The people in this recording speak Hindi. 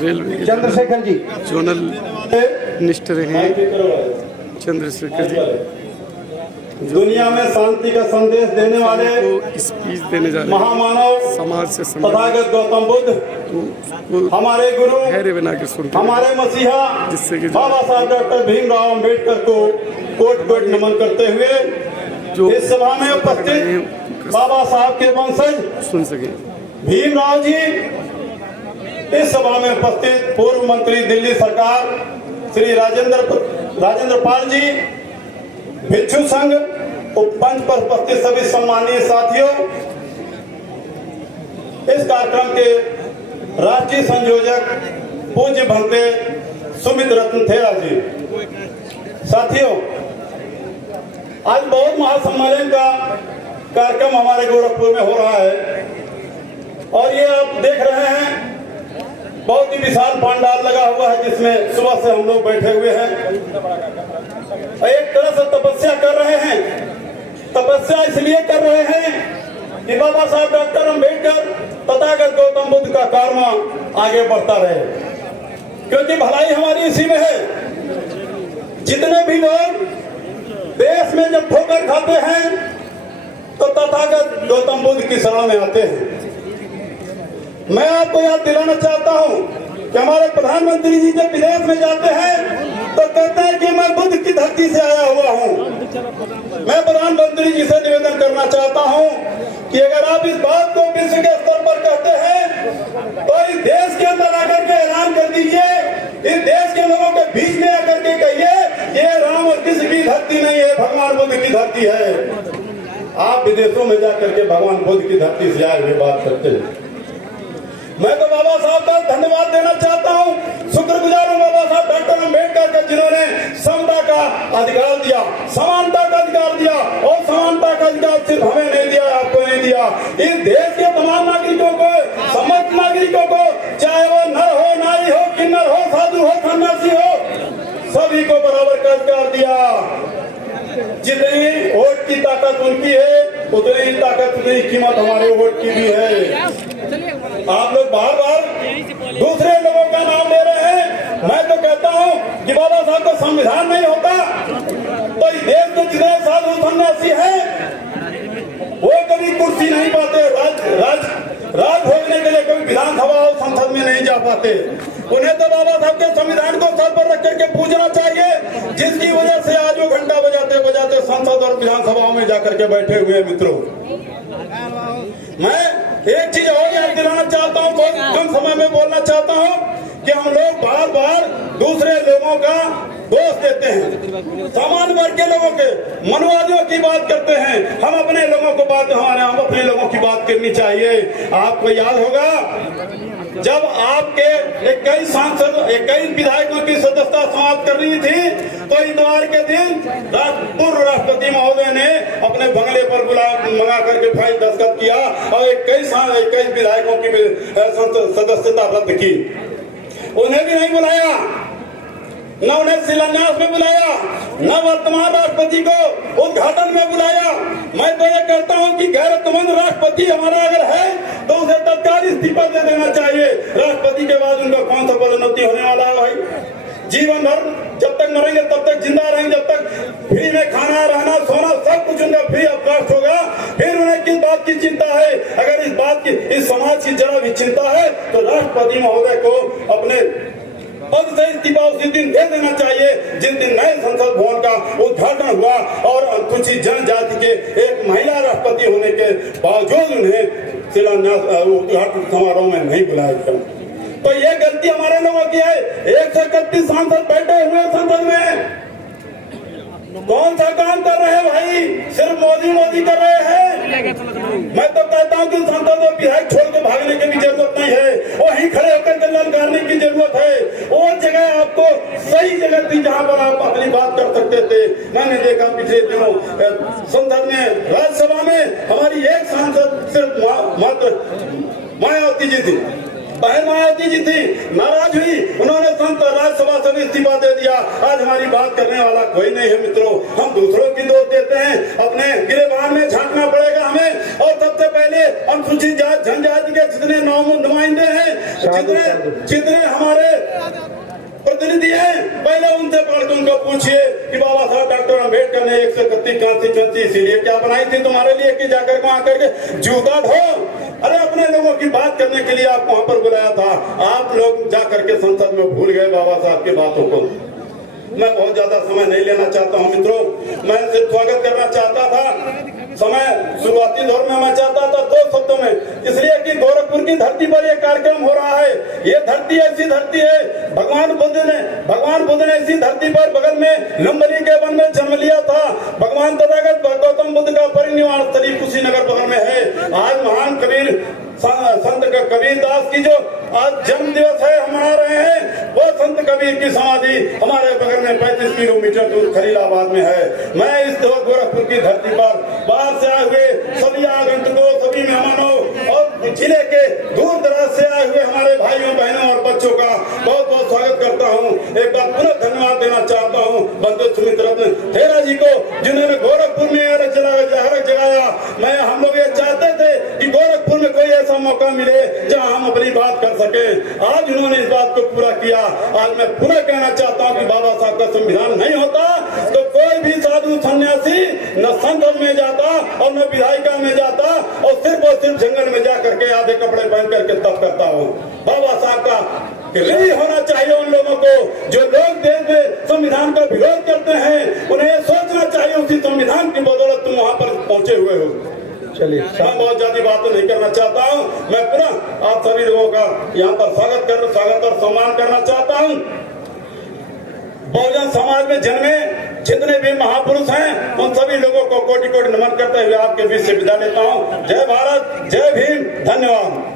Railway Chandrashekhar ji zonal minister हैं चंद्रशेखर जी दुनिया में शांति का संदेश देने वाले को स्पीच देने जा रहे हैं। महामानव समाज से तथागत गौतम बुद्ध तो हमारे गुरु हैरे बना के सुनते हैं, हमारे मसीहा जिससे कि बाबा साहब डॉक्टर भीमराव अंबेडकर को कोट कोट नमन करते हुए जो इस सभा में उपस्थित बाबा साहब के वंशज सुन सके। भीमराव जी, इस सभा में उपस्थित पूर्व मंत्री दिल्ली सरकार श्री राजेंद्र पाल जी, भिक्षु संघ उपमंच पर उपस्थित सभी सम्मानीय साथियों, इस कार्यक्रम के राष्ट्रीय संयोजक पूज्य भंते सुमित रत्न थेरा जी, साथियों, आज बहुत महासम्मेलन का कार्यक्रम हमारे गोरखपुर में हो रहा है और ये आप देख रहे हैं बहुत ही विशाल पंडाल लगा हुआ है जिसमें सुबह से हम लोग बैठे हुए हैं। एक तरह से तपस्या कर रहे हैं। तपस्या इसलिए कर रहे हैं कि बाबा साहब डॉक्टर अंबेडकर तथागत गौतम बुद्ध का कर्म आगे बढ़ता रहे, क्योंकि भलाई हमारी इसी में है। जितने भी लोग देश में जब ठोकर खाते हैं तो तथागत गौतम बुद्ध की शरण में आते हैं। मैं आपको याद दिलाना चाहता हूं कि हमारे प्रधानमंत्री जी जब विदेश में जाते हैं तो कहते हैं कि मैं बुद्ध की धरती से आया हुआ हूं। मैं प्रधानमंत्री जी से निवेदन करना चाहता हूं कि अगर आप इस बात को विश्व के स्तर पर कहते हैं तो इस देश के अंदर आकर के ऐलान कर दीजिए, इस देश के लोगों के बीच में आकर के कहिए ये राम और कृष्ण की धरती नहीं है, भगवान बुद्ध की धरती है। आप विदेशों में जाकर के भगवान बुद्ध की धरती से आए हुए बात करते हैं। मैं तो बाबा साहब का धन्यवाद देना चाहता हूं, शुक्रगुजार हूं बाबा साहब डॉक्टर अंबेडकर का, जिन्होंने समता का अधिकार दिया, समानता का अधिकार दिया, और समानता का अधिकार सिर्फ हमें नहीं दिया, आपको नहीं दिया, इस देश के तमाम नागरिकों को, समस्त नागरिकों को, चाहे वो नर हो, नारी हो, किन्नर हो, साधु हो, सन्यासी हो, सभी को बराबर का अधिकार दिया। जितनी वोट की ताकत उनकी है उतनी ही ताकत, उतनी कीमत हमारे वोट की भी है। आप लोग बार बार दूसरे लोगों का नाम ले रहे हैं। मैं तो कहता हूं कि बाबा साहब का संविधान नहीं होता तो इस देश के जितने साधु सन्यासी हैं वो कभी कुर्सी नहीं पाते, राज भोगने के लिए कभी विधानसभा और संसद में नहीं जा पाते। उन्हें तो बाबा साहब के संविधान को सर पर रख करके पूछना चाहिए, जिसकी वजह से आज वो घंटा बजाते बजाते संसद और विधानसभाओं में जाकर के बैठे हुए। मित्रों, मैं एक चीज और याद दिलाना चाहता हूँ, बहुत कम समय में बोलना चाहता हूँ कि हम लोग बार बार दूसरे लोगों का दोष देते हैं, सामान्य वर्ग के लोगों के, मनुवादियों की बात करते हैं। हम अपने लोगों को हम अपने लोगों की बात करनी चाहिए। आपको याद होगा जब आपके 21 सांसद 21 विधायकों की सदस्यता समाप्त कर रही थी तो इतवार के दिन पूर्व राष्ट्रपति महोदय ने अपने बंगले पर मंगा करके फाइल दस्तखत किया और 21 विधायकों की सदस्यता रद्द की। उन्हें भी नहीं बुलाया, न उन्हें शिलान्यास में बुलाया, न वर्तमान राष्ट्रपति को उद्घाटन में बुलाया। मैं तो ये कहता हूं कि गैरतमंद राष्ट्रपति हमारा अगर है तो उसे तत्काल इस्तीफा दे देना चाहिए। राष्ट्रपति के बाद उनका कौन सा पदोन्नति होने वाला है भाई? जीवन भर जब तक मरेंगे तब तक जिंदा रहेंगे, जब तक फ्री में खाना, रहना, सोना सब कुछ उनका फ्री ऑफ कॉस्ट होगा। फिर उन्हें किस बात की चिंता है? अगर इस बात की, इस समाज की जरा भी चिंता है तो राष्ट्रपति महोदय को अपने पद से इस्तीफा उसी दिन दे देना चाहिए जिस दिन नए संसद भवन का उद्घाटन हुआ और अनुसूचित जनजाति के एक महिला राष्ट्रपति होने के बावजूद उन्हें शिलान्यास उद्घाटन समारोह में नहीं बुलाया गया। तो ये गलती हमारे लोगों की है। 131 सांसद बैठे हुए संसद में, कौन सा काम कर रहे हैं भाई? सिर्फ मोदी कर रहे हैं। मैं तो कहता हूँ कि संसद में विधायक छोड़ के भागने की भी जरूरत नहीं है, वहीं खड़े होकर के ललकारने की जरूरत है। वो जगह आपको सही जगह थी जहाँ पर आप अपनी बात कर सकते थे। मैंने देखा पिछले दिनों संसद में, राज्यसभा में हमारी एक सांसद सिर्फ मात्र मायावती जी थी, बहन मायावती जी थी, नाराज हुई, उन्होंने राज्यसभा से भी इस्तीफा दे दिया। आज हमारी बात करने वाला कोई नहीं है। मित्रों, हम दूसरों की दोष देते हैं, अपने गिरेबान में झांकना पड़ेगा हमें। और सबसे पहले अनुसूचित जाति जनजाति के जितने नुमाइंदे हैं, जितने हमारे प्रतिनिधि हैं, पहले उनसे पढ़ के उनको पूछिए कि बाबा साहब डॉक्टर अम्बेडकर ने 131 कॉन्स्टिट्यूएंसी इसीलिए क्या बनाई थी तुम्हारे लिए कि जाकर वहां करके जूता ढो। अरे अपने लोगों की बात करने के लिए आप वहां पर बुलाया था, आप लोग जाकर के संसद में भूल गए बाबा साहब की बातों को। मैं बहुत ज्यादा समय नहीं लेना चाहता हूं मित्रों, मैं सिर्फ स्वागत करना चाहता था। समय शुरुआती दौर में मैं चाहता था 2 शब्दों में, इसलिए कि गोरखपुर की धरती पर यह कार्यक्रम हो रहा है। ये धरती ऐसी धरती है, भगवान बुद्ध ने इसी धरती पर बगल में लंबरी के वन में जन्म लिया था। भगवान तथागत गौतम बुद्ध का परिनिर्वाण स्थली कुशीनगर बगल में है। आज महान कबीर संत कबीर दास की जो आज जन्म दिवस है हम मना रहे हैं, वो संत कबीर की समाधि हमारे बगल में 35 किलोमीटर दूर खलीलाबाद में है। मैं इस गोरखपुर की धरती पर बाहर से आए हुए सभी आगंतुकों, सभी मेहमानों और जिले के दूर दराज से आए हुए हमारे भाइयों बहनों और बच्चों का बहुत बहुत स्वागत करता हूँ। एक बार पुनः धन्यवाद देना चाहता हूँ बंधु सुमित रत्न थेरा जी को, जिन्होंने गोरखपुर में जगाया। मैं हम लोग ये चाहते थे कि गोरखपुर में कोई ऐसा मौका मिले जहां हम अपनी बात कर सके। आज उन्होंने इस बात को पूरा किया। आज मैं पुनः कहना चाहता हूं कि बाबा साहब का संविधान नहीं होता तो कोई भी साधु सन्यासी न संसद में जाता और न विधायिका में जाता और सिर्फ जंगल में जाकर के आधे कपड़े पहन करके तप करता हूँ। बाबा साहब का यही होना चाहिए। उन लोगों को जो लोग देश में संविधान का विरोध करते हैं, उन्हें यह सोचना चाहिए उसी संविधान की बदौलत तुम वहां पर पहुंचे हुए हो। चलिए, मैं बहुत ज्यादा बातें नहीं करना चाहता हूँ। मैं पुनः आप सभी लोगों का यहाँ पर स्वागत और सम्मान करना चाहता हूँ। बहुजन समाज में जन्मे जितने भी महापुरुष हैं, उन सभी लोगों को कोटि कोटि नमन करते हुए आपके बीच से विदा लेता हूँ। जय भारत, जय भीम, धन्यवाद।